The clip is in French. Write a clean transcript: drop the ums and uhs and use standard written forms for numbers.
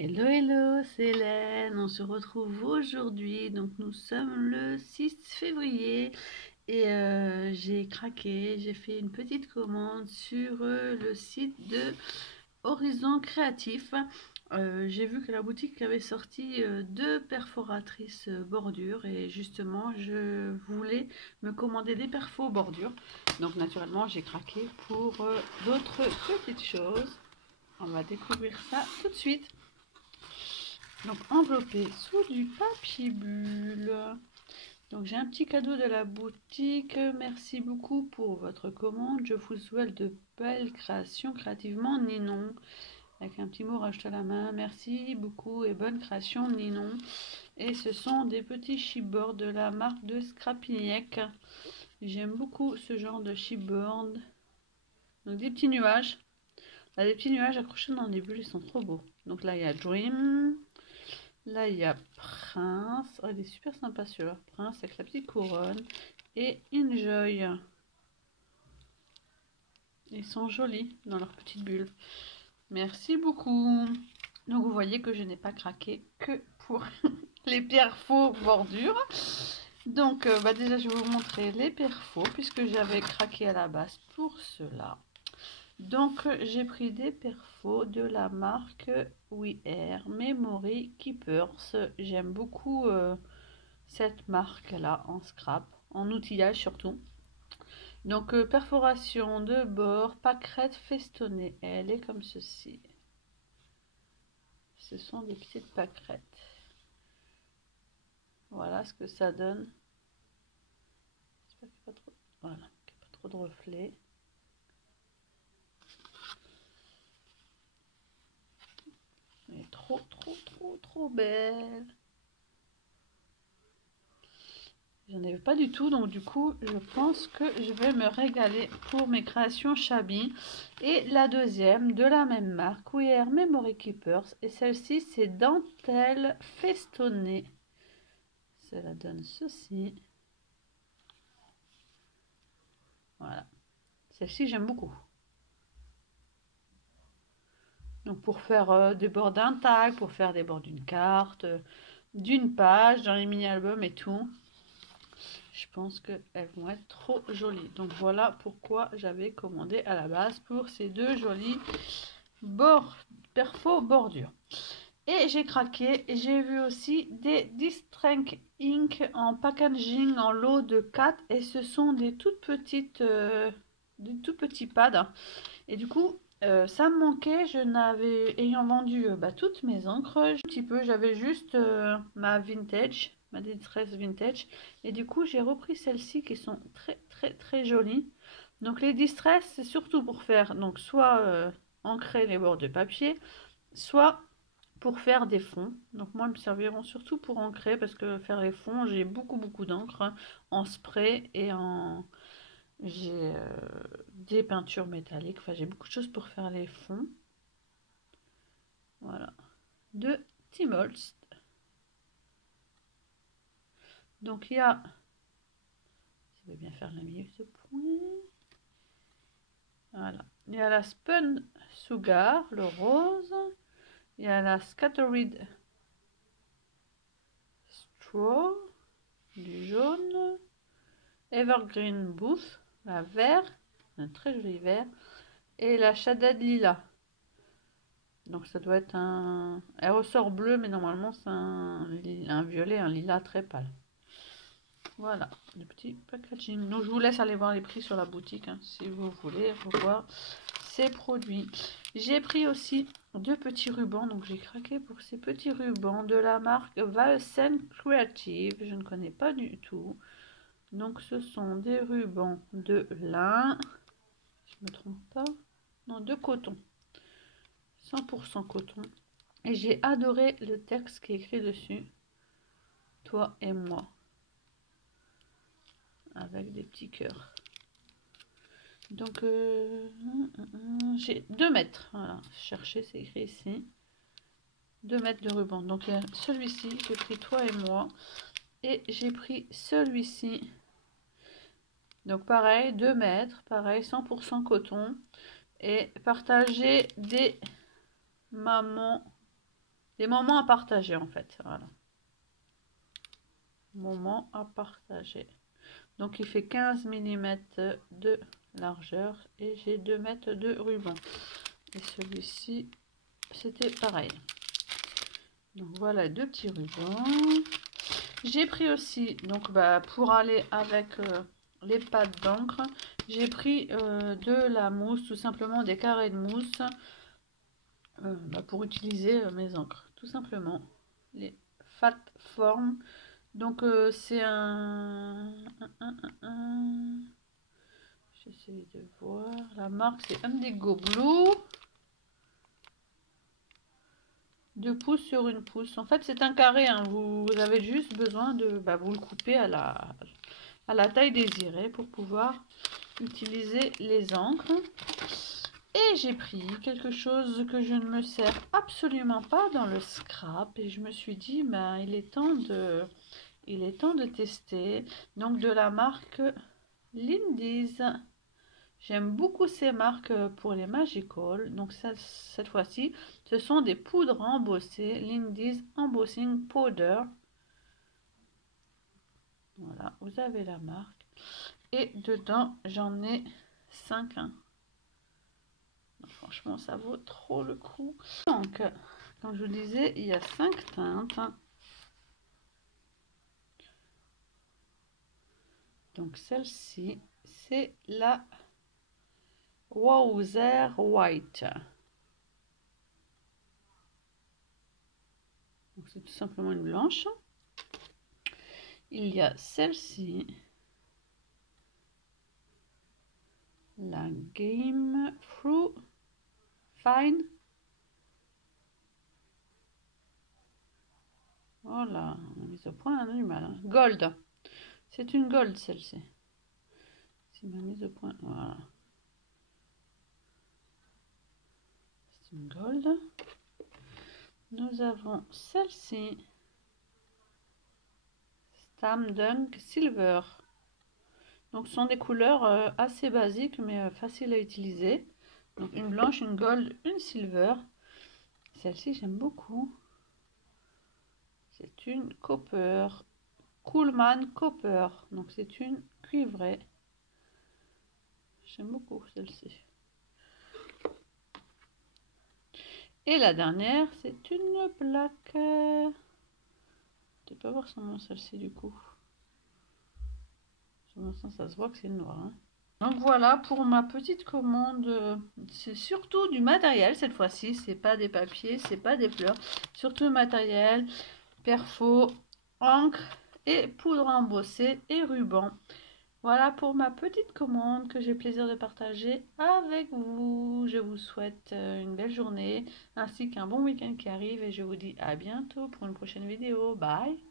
Hello, hello, c'est Hélène. On se retrouve aujourd'hui. Donc, nous sommes le 6 février et j'ai craqué. J'ai fait une petite commande sur le site de Horizon Créatif. J'ai vu que la boutique avait sorti deux perforatrices bordure et justement, je voulais me commander des perfos bordure. Donc, naturellement, j'ai craqué pour d'autres petites choses. On va découvrir ça tout de suite. Donc enveloppé sous du papier bulle. Donc j'ai un petit cadeau de la boutique. Merci beaucoup pour votre commande. Je vous souhaite de belles créations créativement Ninon. Avec un petit mot rajouté à la main. Merci beaucoup et bonne création Ninon. Et ce sont des petits chipboards de la marque de Scrapiniec. J'aime beaucoup ce genre de chipboard. Donc des petits nuages. Là, les petits nuages accrochés dans les bulles, ils sont trop beaux. Donc là il y a Dream. Là, il y a Prince. Oh, il est super sympa celui-là. Prince avec la petite couronne. Et Enjoy. Ils sont jolis dans leur petite bulle. Merci beaucoup. Donc, vous voyez que je n'ai pas craqué que pour les pierres faux bordures. Donc, déjà, je vais vous montrer les pierres faux puisque j'avais craqué à la base pour cela. Donc, j'ai pris des perfos de la marque We Air Memory Keepers. J'aime beaucoup cette marque-là en scrap, en outillage surtout. Donc, perforation de bord, pâquerette festonnée. Elle est comme ceci. Ce sont des petites pâquerettes. Voilà ce que ça donne. J'espère qu'il n'y a pas trop, voilà, qu'il n'y a pas trop de reflets. Elle est trop belle. J'en avais pas du tout, donc du coup, je pense que je vais me régaler pour mes créations Shabby. Et la deuxième, de la même marque, We Air Memory Keepers. Et celle-ci, c'est dentelle festonnée. Cela donne ceci. Voilà. Celle-ci, j'aime beaucoup. Donc pour faire des bords d'un tag, pour faire des bords d'une carte, d'une page, dans les mini-albums et tout. Je pense qu'elles vont être trop jolies. Donc voilà pourquoi j'avais commandé à la base pour ces deux jolis perfo bordures. Et j'ai craqué et j'ai vu aussi des Distress Ink en packaging en lot de 4 et ce sont des toutes petites des tout petits pads. Et du coup ça me manquait, je n'avais, ayant vendu toutes mes encres, un petit peu, j'avais juste ma vintage, ma Distress vintage, et du coup j'ai repris celles-ci qui sont très jolies. Donc les Distress, c'est surtout pour faire donc soit ancrer les bords de papier, soit pour faire des fonds. Donc moi, ils me serviront surtout pour ancrer parce que faire les fonds, j'ai beaucoup d'encre en spray et en j'ai des peintures métalliques. Enfin, j'ai beaucoup de choses pour faire les fonds. Voilà, de Tim Holtz. Donc il y a, je vais bien faire la milieu ce point. Voilà, il y a la Spun Sugar, le rose. Il y a la Scattered Straw, du jaune. Evergreen Booth, la vert, un très joli vert, et la Shaded Lila. Donc ça doit être un... Elle ressort bleu, mais normalement c'est un violet, un lilas très pâle. Voilà, le petit packaging. Donc je vous laisse aller voir les prix sur la boutique, hein, si vous voulez revoir ces produits. J'ai pris aussi deux petits rubans, donc j'ai craqué pour ces petits rubans de la marque Valsen Creative. Je ne connais pas du tout. Donc ce sont des rubans de lin, je me trompe pas, non, de coton, 100% coton. Et j'ai adoré le texte qui est écrit dessus, toi et moi, avec des petits cœurs. Donc j'ai 2 mètres, voilà, cherchez, c'est écrit ici, 2 mètres de ruban. Donc il y a celui-ci, j'ai pris toi et moi, et j'ai pris celui-ci. Donc pareil, 2 mètres, pareil, 100% coton. Et partager des mamans des moments à partager en fait. Voilà. Moment à partager. Donc il fait 15 mm de largeur et j'ai 2 mètres de ruban. Et celui-ci, c'était pareil. Donc voilà 2 petits rubans. J'ai pris aussi, donc pour aller avec les pattes d'encre, j'ai pris de la mousse, tout simplement des carrés de mousse pour utiliser mes encres, tout simplement. Les Fat Form. Donc c'est j'essaie de voir. La marque c'est Indigo Blue. 2 pouces sur 1 pouce. En fait c'est un carré. Hein. Vous avez juste besoin de vous le couper à la taille désirée pour pouvoir utiliser les encres. Et j'ai pris quelque chose que je ne me sers absolument pas dans le scrap. Et je me suis dit il est temps de tester. Donc de la marque Lindy's. J'aime beaucoup ces marques pour les Magical. Donc cette fois-ci, ce sont des poudres embossées. Lindy's Embossing Powder. Voilà, vous avez la marque. Et dedans, j'en ai 5. Hein. Donc, franchement, ça vaut trop le coup. Donc, comme je vous disais, il y a 5 teintes. Donc celle-ci, c'est la Wowzer White. C'est tout simplement une blanche. Il y a celle-ci, la Game Through Fine. Voilà, on a mis au point un animal. Hein. Gold. C'est une gold celle-ci. C'est ma mise au point. Voilà. C'est une gold. Nous avons celle-ci. Stam Dunk Silver. Donc ce sont des couleurs assez basiques mais faciles à utiliser. Donc une blanche, une gold, une silver. Celle-ci j'aime beaucoup. C'est une copper. Coolman Copper. Donc c'est une cuivrée. J'aime beaucoup celle-ci. Et la dernière, c'est une black. Je ne peux pas voir son nom celle-ci du coup. Sur mon sens, ça se voit que c'est noir. Hein. Donc voilà pour ma petite commande. C'est surtout du matériel cette fois-ci. C'est pas des papiers, c'est pas des fleurs. Surtout matériel, perfo, encre et poudre embossée et ruban. Voilà pour ma petite commande que j'ai plaisir de partager avec vous. Je vous souhaite une belle journée ainsi qu'un bon week-end qui arrive et je vous dis à bientôt pour une prochaine vidéo. Bye!